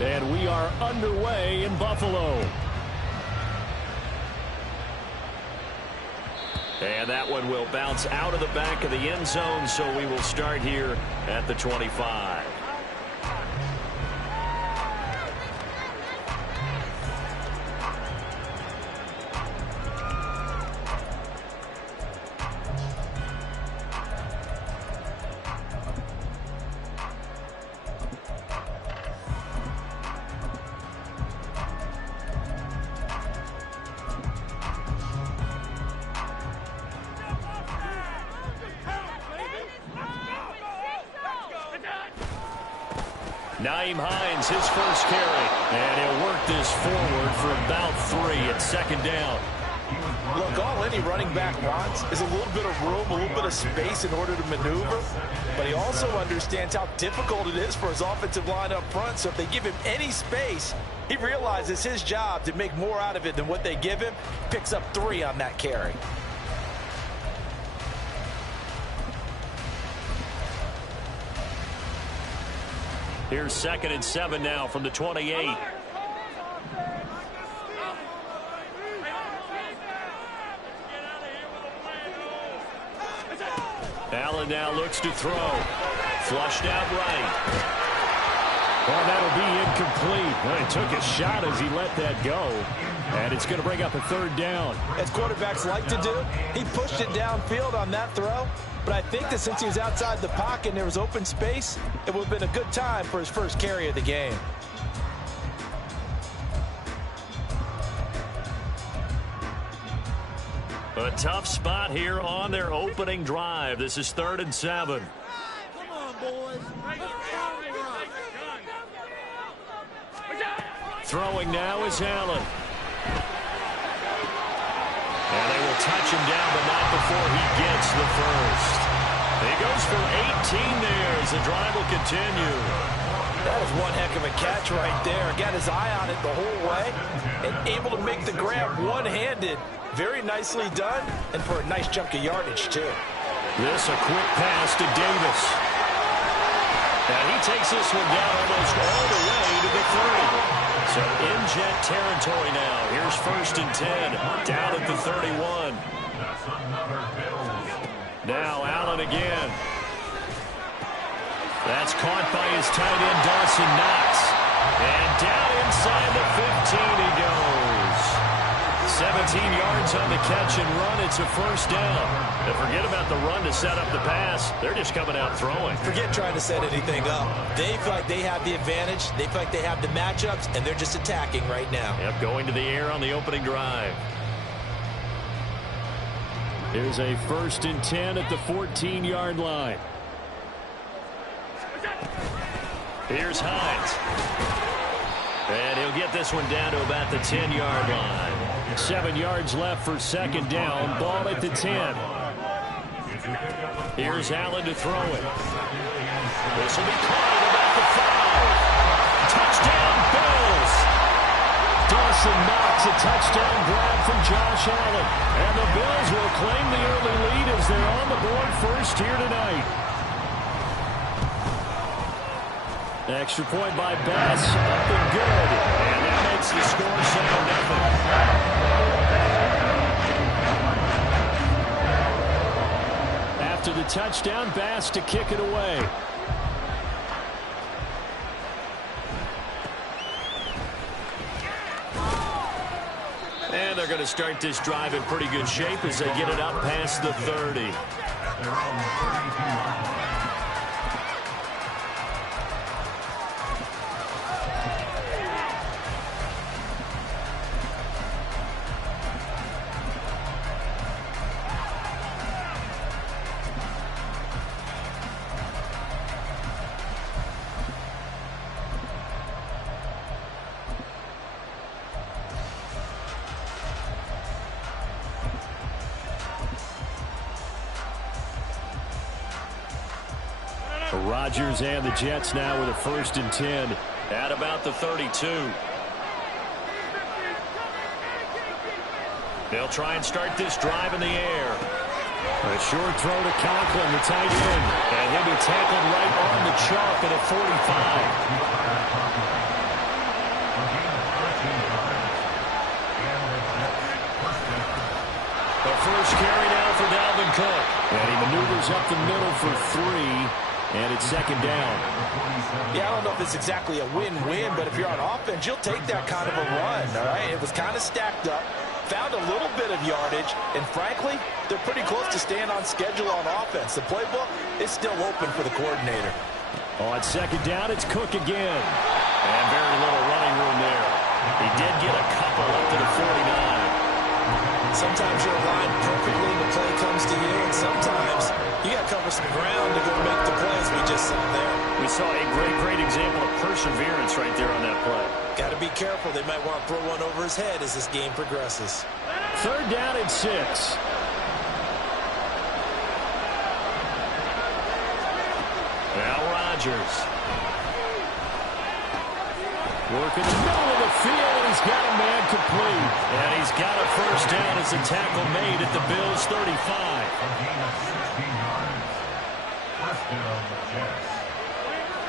And we are underway in Buffalo. And that one will bounce out of the back of the end zone, so we will start here at the 25. Nyheim Hines, his first carry, and he'll work this forward for about 3 at second down. Look, all any running back wants is a little bit of room, a little bit of space in order to maneuver, but he also understands how difficult it is for his offensive line up front, so if they give him any space, he realizes his job to make more out of it than what they give him, picks up 3 on that carry. Here's 2nd and 7 now from the 28. Allen now looks to throw. Flushed out right. Well, that'll be incomplete. Well, he took a shot as he let that go. And it's going to bring up a 3rd down. As quarterbacks like to do, he pushed it downfield on that throw. But I think that since he was outside the pocket and there was open space, it would have been a good time for his first carry of the game. A tough spot here on their opening drive. This is 3rd and 7. Come on, boys. Throwing now is Allen. And they will touch him down, but not before he gets the first. He goes for 18 there as the drive will continue. That is one heck of a catch right there. Got his eye on it the whole way and able to make the grab one-handed. Very nicely done, and for a nice chunk of yardage, too. This a quick pass to Davis. And he takes this one down almost all the way to the 30. So in jet territory now. Here's 1st and 10, down at the 31. Now Allen again. That's caught by his tight end, Dawson Knox. And down inside the 15 he goes. 17 yards on the catch and run. It's a 1st down. And forget about the run to set up the pass. They're just coming out throwing. Forget trying to set anything up. They feel like they have the advantage. They feel like they have the matchups, and they're just attacking right now. Yep, going to the air on the opening drive. Here's a 1st and 10 at the 14-yard line. Here's Hines. And he'll get this one down to about the 10-yard line. 7 yards left for 2nd down. Ball at the 10. Here's Allen to throw it. This will be caught at about the 5. Touchdown, Bills. Dawson Knox, a touchdown grab from Josh Allen. And the Bills will claim the early lead as they're on the board first here tonight. Extra point by Bass, up and good. And that makes the score 7-0. After the touchdown, Bass to kick it away. And they're going to start this drive in pretty good shape as they get it up past the 30. Rodgers and the Jets now with a 1st and 10 at about the 32. They'll try and start this drive in the air. A short throw to Conklin, the tight end. And he'll be tackled right on the chalk at a 45. First carry now for Dalvin Cook. And he maneuvers up the middle for 3, and it's second down. Yeah, I don't know if it's exactly a win-win, but if you're on offense, you'll take that kind of a run, all right? It was kind of stacked up, found a little bit of yardage, and frankly, they're pretty close to staying on schedule on offense. The playbook is still open for the coordinator. On second down, it's Cook again. And very little running room there. He did get a couple up to the 49. Sometimes you're aligned perfectly and the play comes to you, and sometimes you got to cover some ground to go make the plays we just saw there. We saw a great example of perseverance right there on that play. Got to be careful. They might want to throw one over his head as this game progresses. Third down and 6. Now Rodgers. Working the middle of the field, and he's got a man complete. And he's got a first down as the tackle made at the Bills' 35.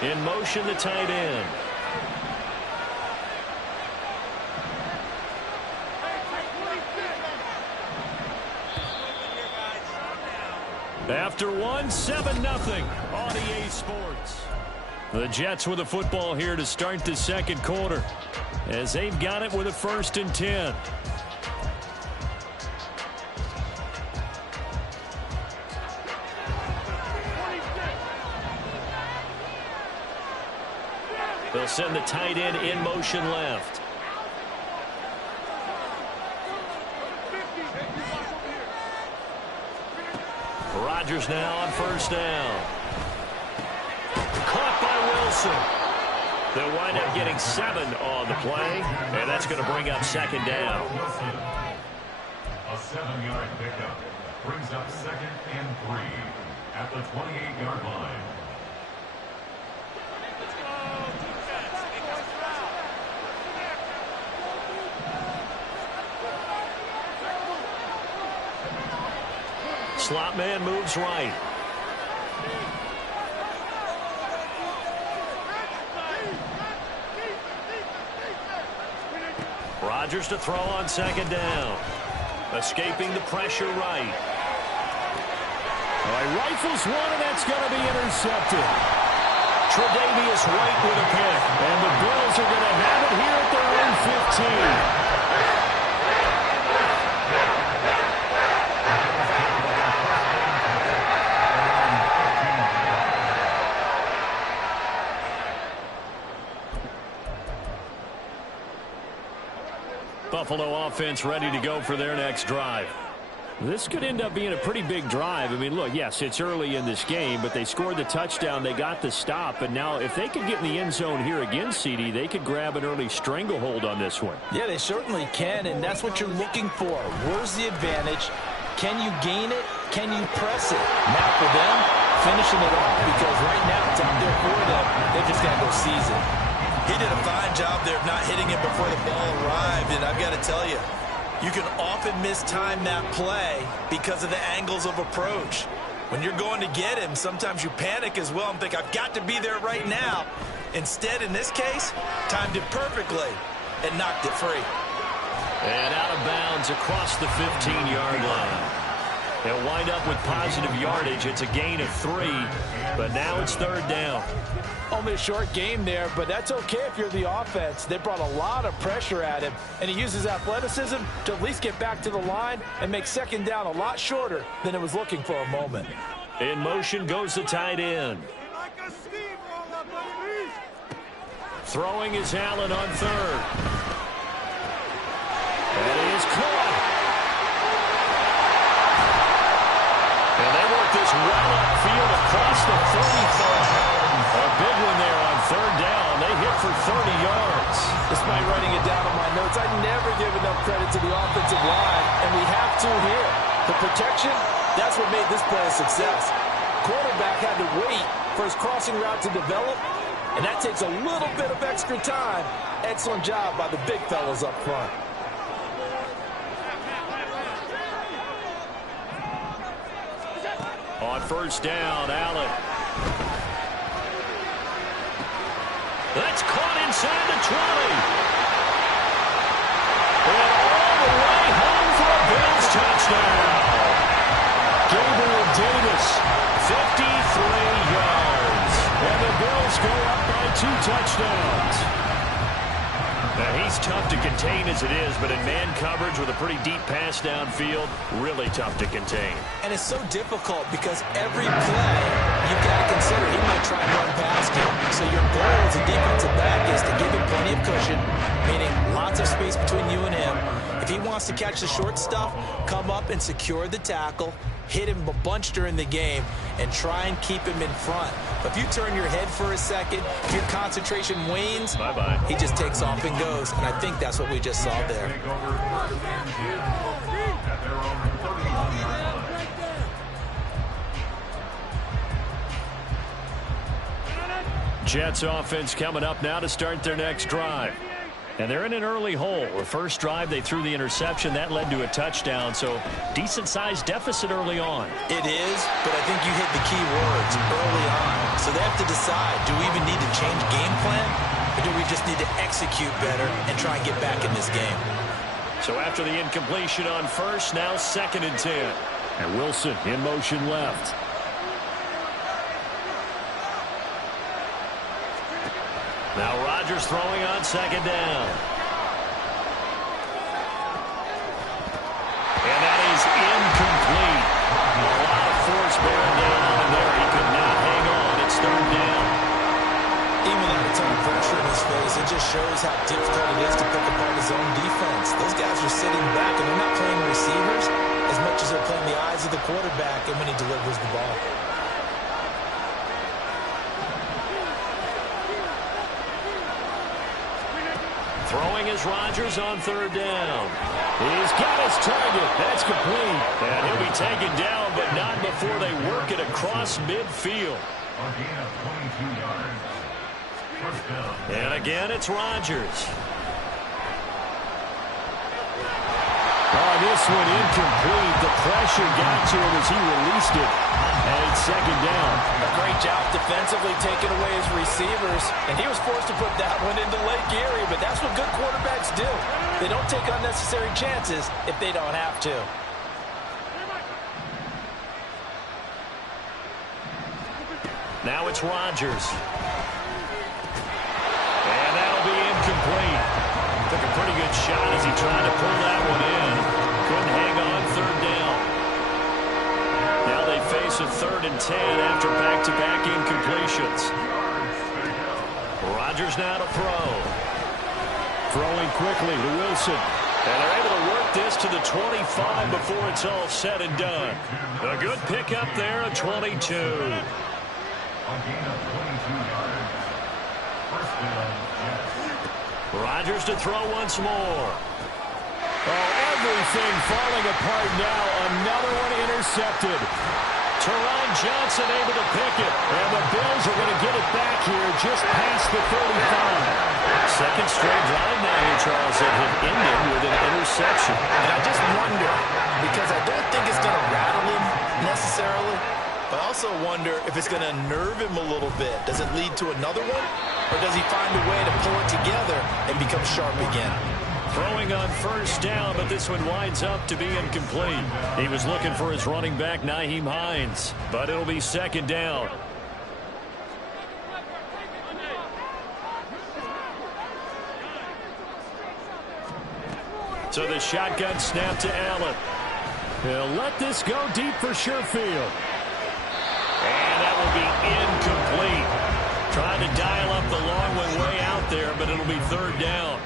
In motion, the tight end. After 7-0 on EA Sports. The Jets with the football here to start the second quarter, as they've got it with a 1st and 10. They'll send the tight end in motion left. Rodgers now on first down. Caught by Wilson. They'll wind up getting 7 on the play, and that's going to bring up second down. A 7-yard pickup brings up 2nd and 3 at the 28-yard line. Slot man moves right. Rodgers to throw on second down. Escaping the pressure right. All right, rifles one, and that's going to be intercepted. Tre'Davious White with a pick. And the Bills are going to have it here at their own 15. Buffalo offense ready to go for their next drive. This could end up being a pretty big drive. I mean, look, yes, it's early in this game, but they scored the touchdown. They got the stop. And now if they could get in the end zone here again, CD, they could grab an early stranglehold on this one. Yeah, they certainly can, and that's what you're looking for. Where's the advantage? Can you gain it? Can you press it? Now for them, finishing it off, because right now it's out there for them. They're just going to go seize it. He did a fine job there of not hitting it before the ball arrived, and I've got to tell you, you can often mistime that play because of the angles of approach. When you're going to get him, sometimes you panic as well and think, I've got to be there right now. Instead, in this case, timed it perfectly and knocked it free. And out of bounds across the 15-yard line. They'll wind up with positive yardage. It's a gain of 3, but now it's third down. Only a short game there, but that's okay if you're the offense. They brought a lot of pressure at him, and he uses athleticism to at least get back to the line and make second down a lot shorter than it was looking for a moment. In motion goes the tight end. Throwing is Allen on third. And he is caught. And they work this well upfield across the 35. A big one there on third down. They hit for 30 yards. Despite writing it down on my notes, I never give enough credit to the offensive line, and we have to here. The protection, that's what made this play a success. Quarterback had to wait for his crossing route to develop, and that takes a little bit of extra time. Excellent job by the big fellas up front. On first down, Allen. That's caught inside the 20. And all the way home for a Bills touchdown. 53 yards. And the Bills go up by 2 touchdowns. Now, he's tough to contain as it is, but in man coverage with a pretty deep pass downfield, really tough to contain. And it's so difficult because every play you've got to consider he might try and run past you. So your goal as a defensive back is to give him plenty of cushion, meaning lots of space between you and him. If he wants to catch the short stuff, come up and secure the tackle, hit him a bunch during the game, and try and keep him in front. But if you turn your head for a second, if your concentration wanes, bye-bye. He just takes off and goes. And I think that's what we just saw there. Jets offense coming up now to start their next drive. And they're in an early hole. The first drive, they threw the interception. That led to a touchdown, so decent-sized deficit early on. It is, but I think you hit the key words early on. So they have to decide, do we even need to change game plan, or do we just need to execute better and try and get back in this game? So after the incompletion on first, now 2nd and 10. And Wilson in motion left. Now Rodgers throwing on 2nd down. And that is incomplete. A lot of force bearing down on him there. He could not hang on. It's 3rd down. Even without a ton of pressure in his face, it just shows how difficult it is to pick apart his own defense. Those guys are sitting back, and they're not playing receivers as much as they're playing the eyes of the quarterback and when he delivers the ball. Throwing is Rodgers on 3rd down. He's got his target. That's complete. And he'll be taken down, but not before they work it across midfield. And again, it's Rodgers. Oh, this one incomplete. The pressure got to him as he released it. And it's 2nd down. A great job defensively taking away his receivers. And he was forced to put that one into Lake Erie. But that's what good quarterbacks do. They don't take unnecessary chances if they don't have to. Now it's Rodgers. And that'll be incomplete. Took a pretty good shot as he tried to pull that one in. Couldn't hang on 3rd down. Now they face a 3rd and 10 after back-to-back incompletions. Rodgers now to throw. Throwing quickly to Wilson. And they're able to work this to the 25 before it's all said and done. A good pickup there at 22. Rodgers to throw once more. Oh, everything falling apart now. Another one intercepted. Teron Johnson able to pick it. And the Bills are going to get it back here just past the 35. Second straight drive now here, Charles, that had ended with an interception. And I just wonder, because I don't think it's going to rattle him necessarily, but I also wonder if it's going to nerve him a little bit. Does it lead to another one? Or does he find a way to pull it together and become sharp again? Throwing on 1st down, but this one winds up to be incomplete. He was looking for his running back, Nyheim Hines, but it'll be 2nd down. So the shotgun snap to Allen. He'll let this go deep for Sherfield. And that will be incomplete. Trying to dial up the long one way out there, but it'll be 3rd down.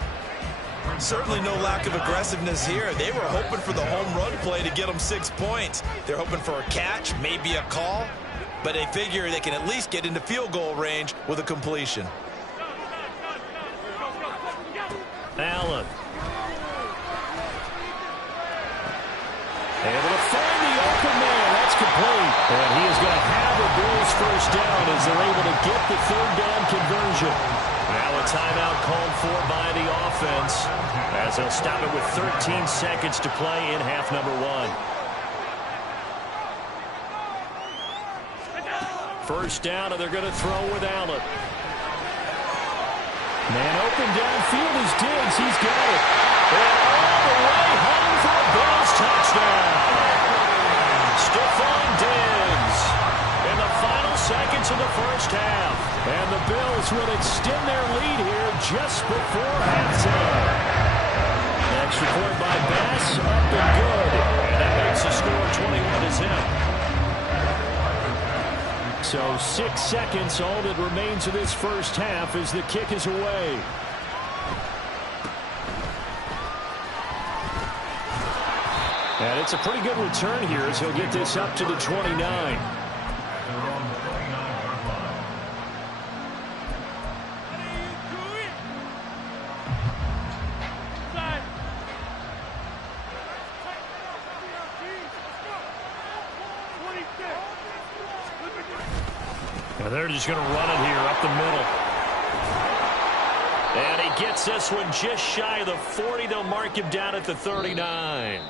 Certainly no lack of aggressiveness here. They were hoping for the home run play to get them 6 points. They're hoping for a catch, maybe a call, but they figure they can at least get into field goal range with a completion. Allen. Able to find the open man. That's complete. And he is going to have the Bills 1st down as they're able to get the 3rd down conversion. Now a timeout called for by the offense as they'll stop it with 13 seconds to play in half number 1. 1st down, and they're going to throw with Allen. Man open downfield is Diggs. He's got it. And all the way home for a Bills touchdown. Stephon Diggs. in the first half. And the Bills will extend their lead here just before halftime. Extra point by Bass, up and good. And that makes the score 21-0. So 6 seconds, all that remains of this first half as the kick is away. And it's a pretty good return here as he'll get this up to the 29. And they're just going to run it here up the middle. And he gets this one just shy of the 40. They'll mark him down at the 39.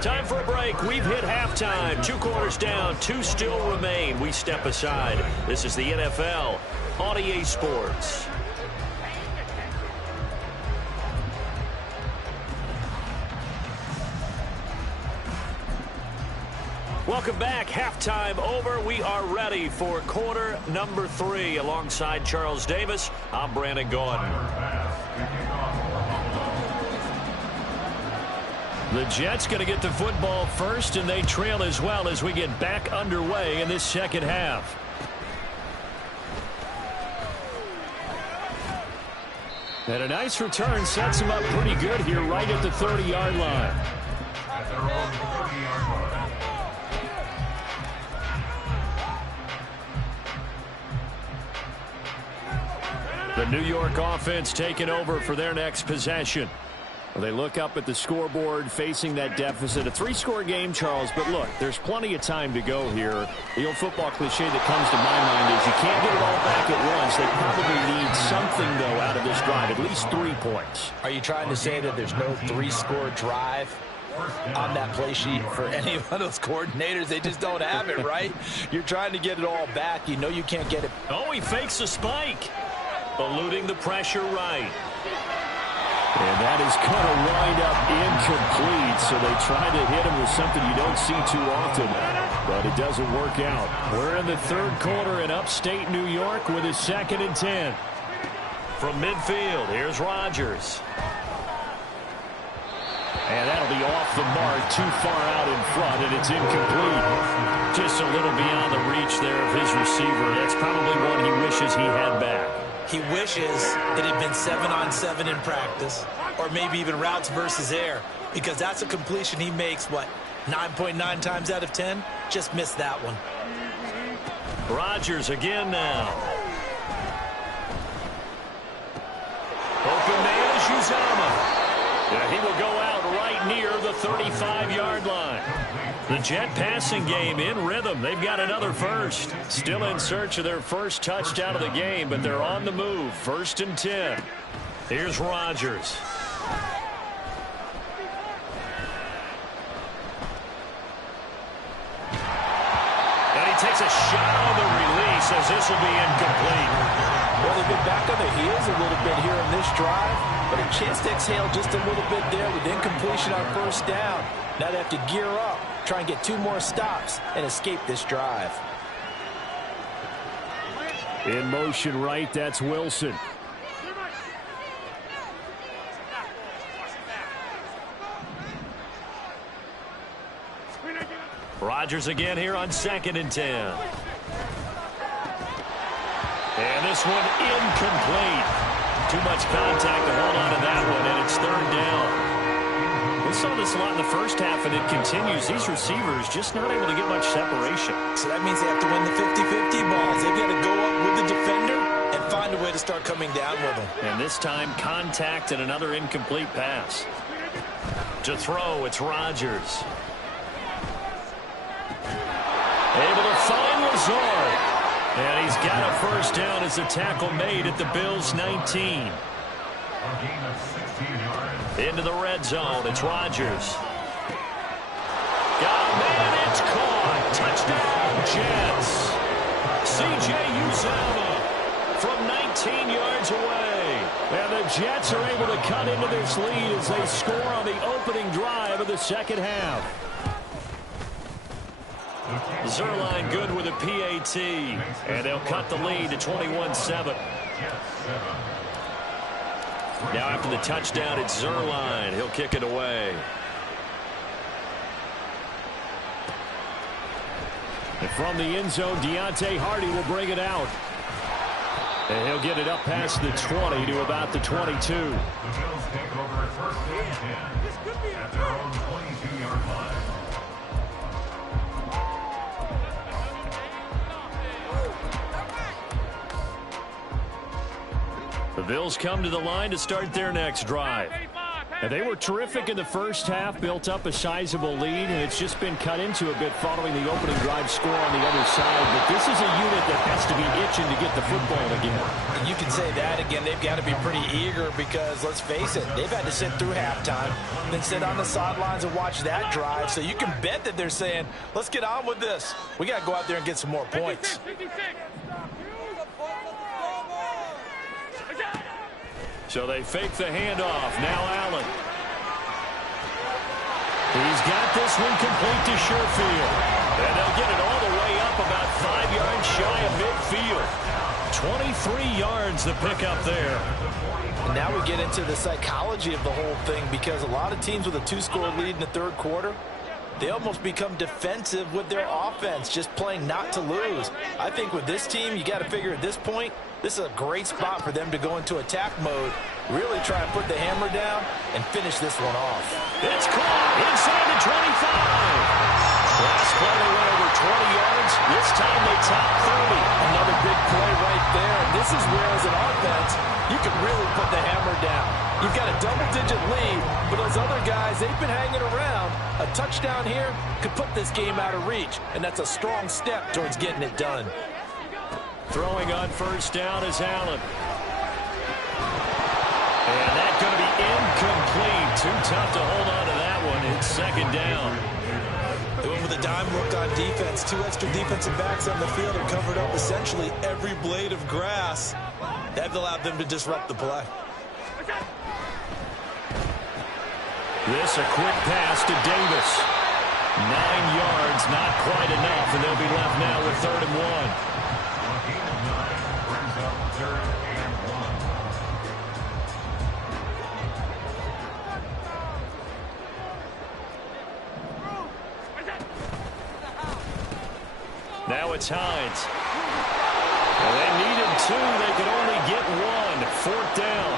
Time for a break. We've hit halftime. 2 quarters down. 2 still remain. We step aside. This is the NFL on EA Sports. Welcome back. Halftime over. We are ready for quarter number 3. Alongside Charles Davis, I'm Brandon Gordon. The Jets going to get the football first, and they trail as well as we get back underway in this second half. And a nice return sets them up pretty good here right at the 30-yard line. At their own 30-yard line. The New York offense taking over for their next possession. Well, they look up at the scoreboard facing that deficit. A 3-score game, Charles, but look, there's plenty of time to go here. The old football cliche that comes to my mind is you can't get it all back at once. They probably need something, though, out of this drive, at least 3 points. Are you trying to say that there's no 3-score drive on that play sheet for any one of those coordinators? They just don't have it, right? You're trying to get it all back. You know you can't get it. Oh, he fakes a spike. Eluding the pressure right. And that is going to wind up incomplete, so they try to hit him with something you don't see too often, but it doesn't work out. We're in the third quarter in upstate New York with a 2nd and 10. From midfield, here's Rodgers. And that'll be off the mark, too far out in front, and it's incomplete. Just a little beyond the reach there of his receiver. That's probably one he wishes he had back. He wishes it had been 7-on-7 in practice, or maybe even routes versus air, because that's a completion he makes, 9.9 times out of 10? Just missed that one. Rodgers again now. Open man is Uzomah. Yeah, he will go out right near the 35-yard line. The Jet passing game in rhythm. They've got another first. Still in search of their first touchdown of the game, but they're on the move. 1st and 10. Here's Rodgers. And he takes a shot on the release as this will be incomplete. Well, they've been back on their heels a little bit here in this drive, but a chance to exhale just a little bit there with incompletion on 1st down. Now they have to gear up, try and get 2 more stops, and escape this drive. In motion right, that's Wilson. Rodgers again here on 2nd and 10. And this one incomplete. Too much contact to hold on to that one, and it's 3rd down. We saw this a lot in the first half, and it continues. These receivers just not able to get much separation. So that means they have to win the 50-50 balls. They've got to go up with the defender and find a way to start coming down with them. And this time, contact and another incomplete pass. To throw, it's Rodgers. Able to find Lazard. And he's got a 1st down as a tackle made at the Bills' 19. Into the red zone, it's Rodgers. Got a man, it's caught. Touchdown, Jets. C.J. Uzomah from 19 yards away. And the Jets are able to cut into this lead as they score on the opening drive of the second half. Zuerlein good with a PAT, and they'll cut the lead to 21-7. Now after the touchdown, it's Zuerlein. He'll kick it away. And from the end zone, Deontay Hardy will bring it out. And he'll get it up past the 20 to about the 22. The Bills take over first and 10 at their own 22-yard line. The Bills come to the line to start their next drive. And they were terrific in the first half, built up a sizable lead, and it's just been cut into a bit following the opening drive score on the other side. But this is a unit that has to be itching to get the football again. And you can say that again. They've got to be pretty eager because, let's face it, they've had to sit through halftime, then sit on the sidelines and watch that drive. So you can bet that they're saying, let's get on with this. We got to go out there and get some more points. So they fake the handoff. Now Allen. He's got this one complete to Sherfield. And they'll get it all the way up about 5 yards shy of midfield. 23 yards the pickup there. And now we get into the psychology of the whole thing because a lot of teams with a 2-score lead in the third quarter, they almost become defensive with their offense, just playing not to lose. I think with this team, you got to figure at this point, this is a great spot for them to go into attack mode, really try and put the hammer down and finish this one off. It's caught inside the 25. Last play they went over 20 yards. This time they top 30. Another big play right there. And this is where, as an offense, you can really put the hammer down. You've got a double-digit lead, but those other guys, they've been hanging around. A touchdown here could put this game out of reach, and that's a strong step towards getting it done. Throwing on first down is Allen. And that's going to be incomplete. Too tough to hold on to that one. It's second down. They went with a dime look on defense. 2 extra defensive backs on the field and covered up essentially every blade of grass. That allowed them to disrupt the play. This a quick pass to Davis. 9 yards, not quite enough, and they'll be left now with 3rd and 1. Now it's Hines. Well, they needed 2. They could only get 1. 4th down.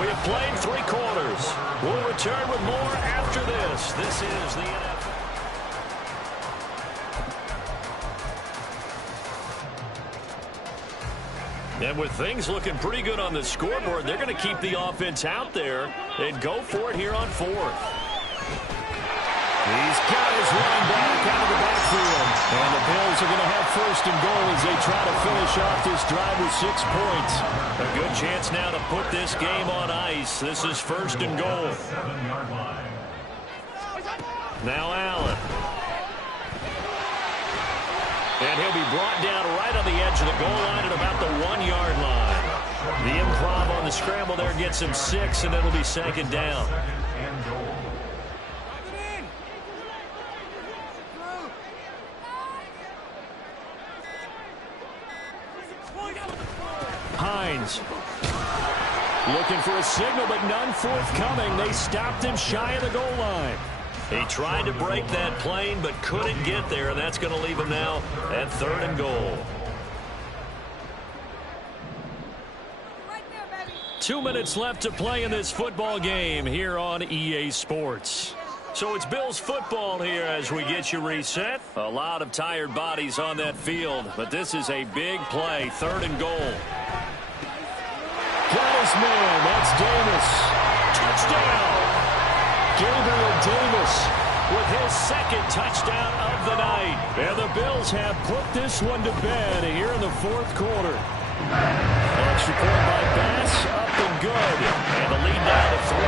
We have played 3 quarters. We'll return with more after this. This is the NFL. And with things looking pretty good on the scoreboard, they're going to keep the offense out there and go for it here on 4th. He's got his running back out of the backfield. And the Bills are going to have 1st and goal as they try to finish off this drive with 6 points. A good chance now to put this game on ice. This is 1st and goal. Now Allen. And he'll be brought down right on the edge of the goal line at about the 1-yard line. The improv on the scramble there gets him 6, and it'll be 2nd down. Hines looking for a signal, but none forthcoming. They stopped him shy of the goal line. He tried to break that plane, but couldn't get there, and that's going to leave him now at 3rd and goal. 2 minutes left to play in this football game here on EA Sports. So it's Bills football here as we get you reset. A lot of tired bodies on that field, but this is a big play. 3rd and goal. Got his man. That's Davis. Touchdown. Gabriel Davis with his 2nd touchdown of the night. And the Bills have put this one to bed here in the 4th quarter. Next report by Bass, up and good. And the lead now to 3.